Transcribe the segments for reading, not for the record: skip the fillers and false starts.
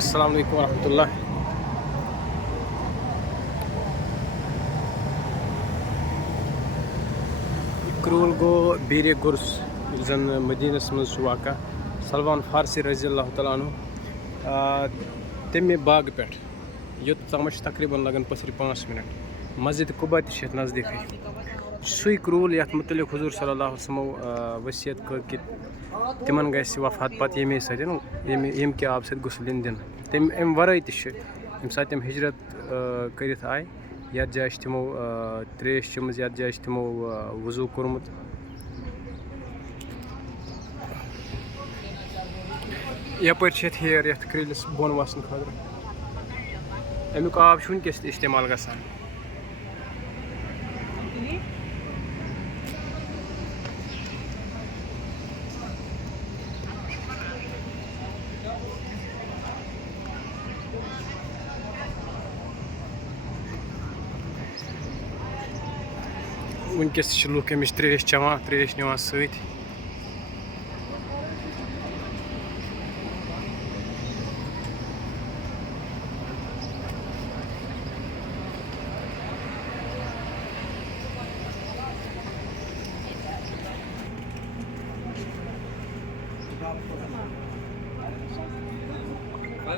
अस्सलाम वालेकुम वरहमतुल्लाह। क्रूल गो बीर गुरस जन मदीनस मज वाक़ा सलमान फारसी रज़ी अल्लाह तआला अन्हु तमे बाग पे योत तम तकरीबन लगन 5 मिनट। मस्जिद कुबा तह नज़दीक सू क्रूल ये मुतलिक हुजूर सल्लल्लाहु अलैहि वसल्लम वसीयत कर कि तिमन गस वफात पत ये सम के आब सत गुसल दिन तम अम वर यम सात तम हिजरत कर आए ये जाए तमो त्रेश चमज ये जाए तमो वजू कोर्मुत। यप हेर ये क्रिलिस बोन वसन खर अमुक आब वनकस इस्तेमाल गसान। वनकस लूक अमिच त्रेश चवान त्रेश निवान सत।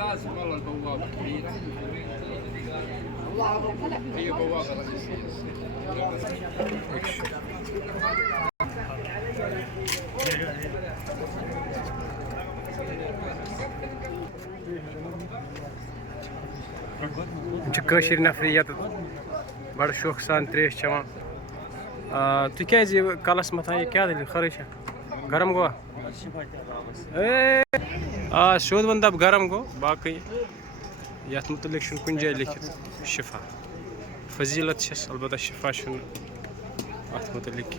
لازم والله البوابة كبيرة. هي بوابة رئيسية. कशीर नफरी ये बड़ शौक सान त्रेश चवान। तु क्या कलस मथान ये क्या दलील खर्च गरम गो शोध वन दप गरम गो बाकी ये मुतलिक कुन जाए लिखित शिफा फजीलत अलबत्ता शिफा अत मुतलिक।